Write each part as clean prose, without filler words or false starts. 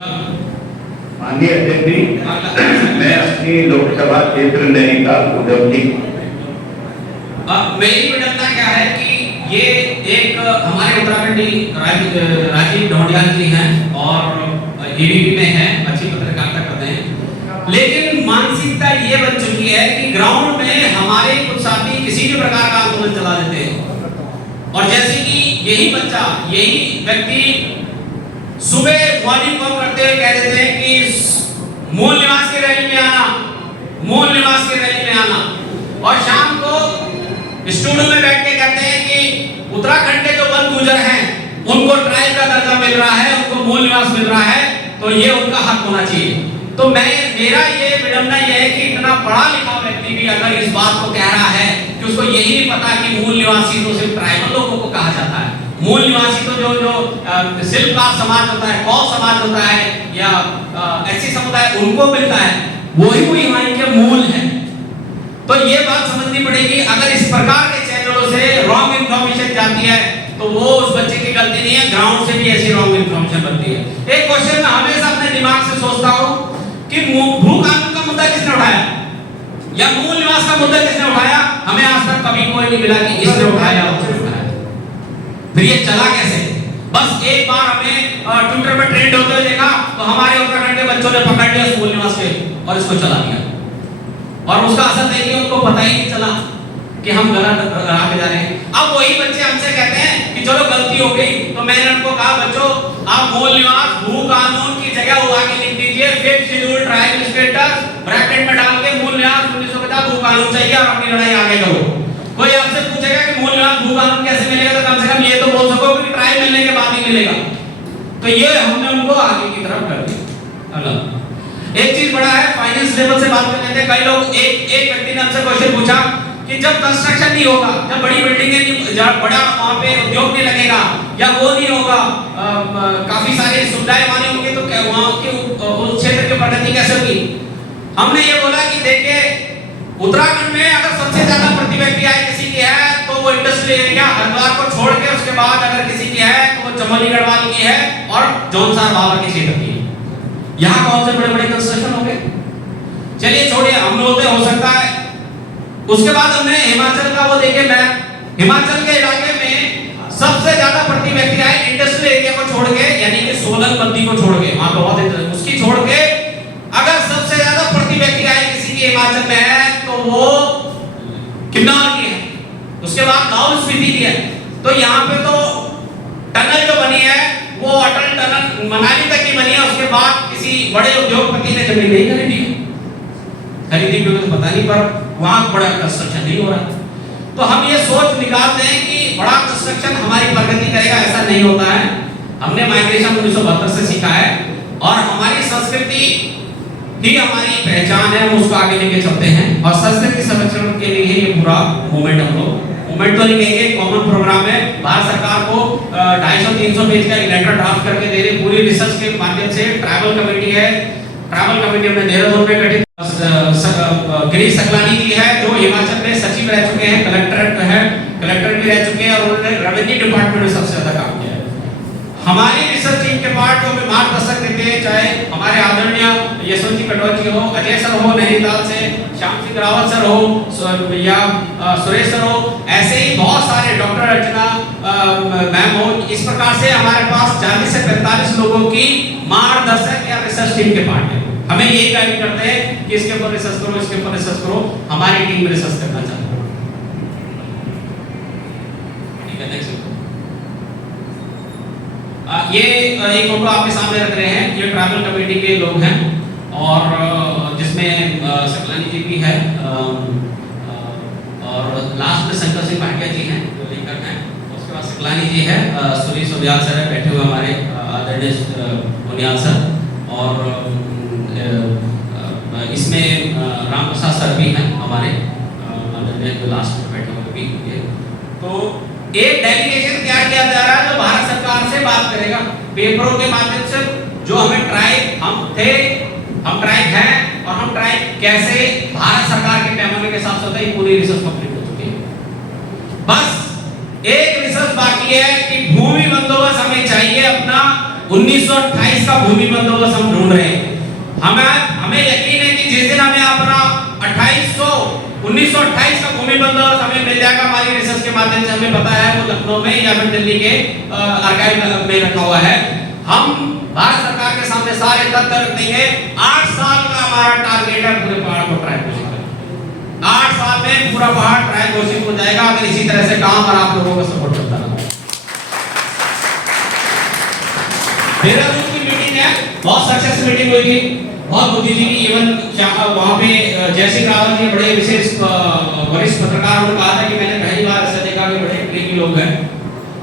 माननीय अध्यक्ष जी, मैं अपनी लोकसभा क्षेत्र नैनीताल उद्धव जी। मेरी विडम्बना क्या है कि ये एक हमारे उत्तराखंडी राजीव ढोंडियाल जी हैं और एबीपी में हैं, अच्छी पत्रकारिता करते हैं, लेकिन मानसिकता ये बन चुकी है कि ग्राउंड में हमारे कुछ साथी किसी भी प्रकार का आंदोलन चला देते हैं और जैसे कि यही बच्चा, यही व्यक्ति सुबह मॉर्निंग वॉक करते हुए कह देते हैं कि मूल निवास की रैली में आना, मूल निवास की रैली में आना, और शाम को स्टूडियो में बैठ के कहते हैं कि उत्तराखंड के जो वन गुजर हैं उनको ट्राइब का दर्जा मिल रहा है, उनको मूल निवास मिल रहा है, तो ये उनका हक होना चाहिए। तो मेरा ये विडम्बना ये है कि इतना पढ़ा लिखा व्यक्ति भी अगर इस बात को कह रहा है कि उसको यही नहीं पता कि मूल निवासी तो सिर्फ ट्राइबल लोगों को कहा जाता है, मूल निवासी तो जो शिल्पकार समाज होता है, कौ समाज होता है या ऐसी समुदाय उनको मिलता है, वही यहाँ के मूल है। तो ये बात समझनी पड़ेगी। अगर इस प्रकार के चैनलों से रॉन्ग इन्फॉर्मेशन जाती है तो वो उस बच्चे की गलती नहीं है, ग्राउंड से भी ऐसी रॉन्ग इन्फॉर्मेशन बनती है। एक क्वेश्चन मैं हमेशा अपने दिमाग से सोचता हूँ कि भू कानून का मुद्दा किसने उठाया या मूल निवास का मुद्दा किसने उठाया? हमें आज तक कभी कोई नहीं मिला कि इसने उठाया उसने उठाया। फिर ये चला कैसे? बस एक बार हमें ट्विटर पर ट्रेंड होते हुए देखा तो हमारे उत्तराखंड के बच्चों ने पकड़ लिया मूल निवास के और इसको चला दिया, और उसका असर देखिए उनको पता ही नहीं चला कि हम गलत राह पे जा रहे हैं। अब वही बच्चे हमसे कहते हैं कि चलो गलती हो गई, तो मैंने उनको कहा बच्चों आप मूल निवास भू कानून की जगह वो आगे लिख दीजिए 5th schedule tribal status bracket में डाल के मूल निवास 1950 भू कानून चाहिए और अपनी लड़ाई आगे करो। कोई आपसे पूछेगा कि मूल निवास भू कानून कैसे मिलेगा तो कम से कम ये तो बोल सको कि ट्राइब मिलने के बाद ही मिलेगा। तो ये हमने उनको आगे की तरफ कर दिया। अलग एक चीज बड़ा है, फाइनेंस लेवल से बात कर लेते हैं। कई लोग एक व्यक्ति ने हमसे क्वेश्चन पूछा कि जब कंस्ट्रक्शन नहीं होगा, जब बड़ी बिल्डिंगें बड़ा वहां पे उद्योग नहीं लगेगा या वो नहीं होगा, काफी सारी सुविधाएं वहां होंगी, तो क्या वहां के उस क्षेत्र की प्रगति कैसे होगी? हमने ये बोला कि देखिए उत्तराखंड में अगर सबसे ज्यादा प्रति व्यक्ति आय किसी की है तो वो इंडस्ट्रियल एरिया हरिद्वार को छोड़ के उसके बाद अगर किसी की है तो वो चमोली गढ़वाल की है और जौनसार बाबा के क्षेत्र की है। यहाँ कौन से बड़े बड़े कंस्ट्रक्शन हो गए? चलिए छोड़िए, हम लोग हो सकता है। उसके बाद हमने हिमाचल का वो देखे मैप, हिमाचल के इलाके में सबसे ज्यादा प्रति व्यक्ति आए इंडस्ट्रियल एरिया को छोड़ के, यानी कि सोलन बद्दी को छोड़ के, वहां पे बहुत उसकी छोड़ के अगर सबसे ज्यादा प्रति व्यक्ति आए किसी की हिमाचल में है तो वो किन्नौर की है, उसके बाद लाहौल स्पीति की है। तो यहाँ पे तो टनल जो बनी है वो अटल टनल मनाली तक की बनी है, उसके बाद किसी बड़े उद्योगपति ने जमीन नहीं खरीदी क्योंकि पता नहीं, पर वहां बड़ा कंस्ट्रक्शन नहीं हो रहा। तो हम ये सोच निकालते हैं कि बड़ा कंस्ट्रक्शन हमारी प्रगति करेगा, ऐसा नहीं होता है। हमने माइग्रेशन 1972 से सीखा है और हमारी संस्कृति ही हमारी पहचान है, हम उसको आगे लेके चलते हैं और संस्कृति संरक्षण के लिए ये पूरा मूवमेंट हम लोग मूवमेंट तो नहीं कहेंगे, कॉमन प्रोग्राम है। भारत सरकार को 250-300 पेज का एक लेटर ड्राफ्ट करके दे रही, पूरी रिसर्च के माध्यम से। ट्राइबल कमेटी है, ट्राइबल कमेटी हमने देहरादून में गठित गिरीश सकलानी जी है जो हिमाचल में सचिव रह चुके हैं, कलेक्टर भी रह चुके हैं और उन्होंने रेवेन्यू डिपार्टमेंट में सबसे ज्यादा काम किया है। हमारी रिसर्च टीम के पार्ट जो हमें मार्गदर्शक देते हैं, चाहे हमारे आदरणीय यशवंत जी कटोच जी हो, अजय सर हो नैनीताल से, श्याम सिंह रावत सर हो या सुरेश सर हो, ऐसे ही बहुत सारे डॉक्टर अर्चना मैम हो, इस प्रकार से हमारे पास 40 से 45 लोगों की मार्गदर्शक या रिसर्च टीम के पार्ट है। हमें ये गाइड करते हैं कि इसके ऊपर रिसर्च करो, इसके ऊपर रिसर्च करो। हमारी टीम रिसर्च करना चाहती है। ठीक है, नेक्स्ट ये एक फोटो आपके सामने रख रहे हैं, ये ट्रैवल कमेटी के लोग हैं और जिसमें सकलानी जी भी है और लास्ट में शंकर सिंह भाटिया जी हैं जो लेखक हैं, उसके बाद सकलानी जी है, सुरेश उबियाल सर है बैठे हुए हमारे आदरणीय उनियाल सर, और इसमें राम प्रसाद सर भी हैं हमारे आदरणीय जो लास्ट में बैठे हुए भी है। तो एक डेलीगेशन तैयार किया जा रहा है जो भारत सरकार से बात करेगा पेपरों के माध्यम से। जो हमें ट्राइब हम ट्राइब हैं और हम ट्राइब कैसे भारत सरकार के पैमाने के साथ साथ पूरी रिसर्च कंप्लीट हो चुकी है। बस एक रिसर्च बाकी है कि भूमि बंदोबस्त हमें चाहिए अपना 1928 का भूमि बंदोबस्त हम ढूंढ रहे हैं। हमें यकीन है कि जिस दिन हमें अपना 1928 का भूमि बंदोबस्त हमें मिल जाएगा, हमारी रिसर्च के माध्यम से हमें पता है वो लखनऊ में या फिर दिल्ली के आर्काइव में रखा हुआ है। हम भारत सरकार के सामने सारे तथ्य रख देंगे। 8 साल का हमारा टारगेट है पूरे पहाड़ को ट्राई घोषित करना। 8 साल में पूरा पहाड़ ट्राई घोषित हो जाएगा अगर इसी तरह से काम और आप लोगों का सपोर्ट करता रहा। देहरादून की मीटिंग है, बहुत सक्सेस मीटिंग हुई थी, बहुत बुद्धिजीवी इवन वहां पे जयसिंह रावत जी बड़े विशेष वरिष्ठ पत्रकार, उन्होंने कहा था कि मैंने पहली बार ऐसा देखा कि बड़े प्रेमी लोग हैं।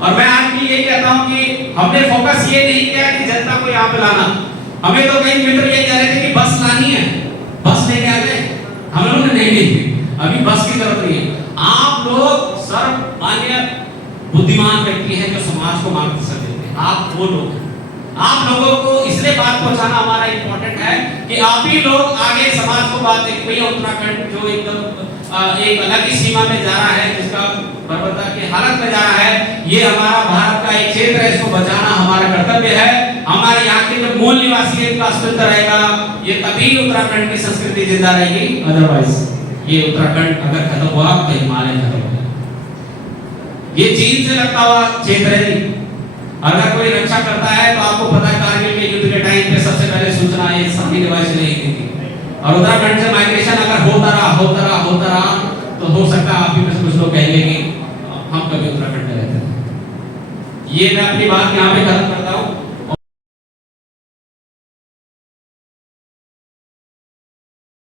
और मैं आज भी यही कहता हूं कि हमने फोकस ये नहीं किया कि जनता को यहाँ पे लाना। हमें तो कई मित्र ये कह रहे थे कि बस लानी है, बस लेके आ गए, हम लोगों ने नहीं ली, अभी बस की जरूरत नहीं है। आप लोग सर्वमान्य बुद्धिमान व्यक्ति हैं जो समाज को मार्गदर्शन देते हैं, आप वो लोग हैं। आप लोगों को इसलिए बात पहुंचाना हमारा इंपॉर्टेंट है कि आप ही लोग आगे समाज को बात देख भैया उत्तराखंड जो एकदम एक अलग ही सीमा में जा रहा है, जिसका पर्वता की हालत में जा रहा है, ये हमारा भारत का एक क्षेत्र है, इसको बचाना हमारा कर्तव्य है। हमारे यहाँ के जो मूल निवासी है इनका अस्तित्व रहेगा, ये तभी उत्तराखंड की संस्कृति जिंदा रहेगी, अदरवाइज ये उत्तराखंड अगर खत्म हुआ तो हिमालय खत्म हो जाएगा। ये चीन से लगता हुआ क्षेत्र है। अगर कोई रक्षा करता है तो आपको पता है कारगिल के युद्ध के टाइम पे सबसे पहले सूचना ये सभी डिवाइस नहीं दी थी। और उत्तराखंड से माइग्रेशन अगर होता रहा तो हो सकता है आप ही में से कुछ लोग कहेंगे कि हम कभी उत्तराखंड में रहते थे। ये मैं अपनी बात यहाँ पे खत्म करता हूँ।